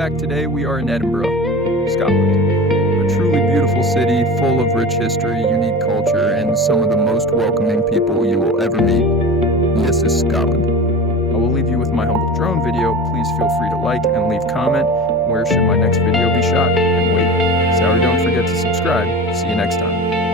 back. Today we are in Edinburgh, Scotland. A truly beautiful city full of rich history, unique culture, and some of the most welcoming people you will ever meet. This is Scotland. I will leave you with my humble drone video. Please feel free to like and leave comment. Where should my next video be shot? And wait, don't forget to subscribe. See you next time.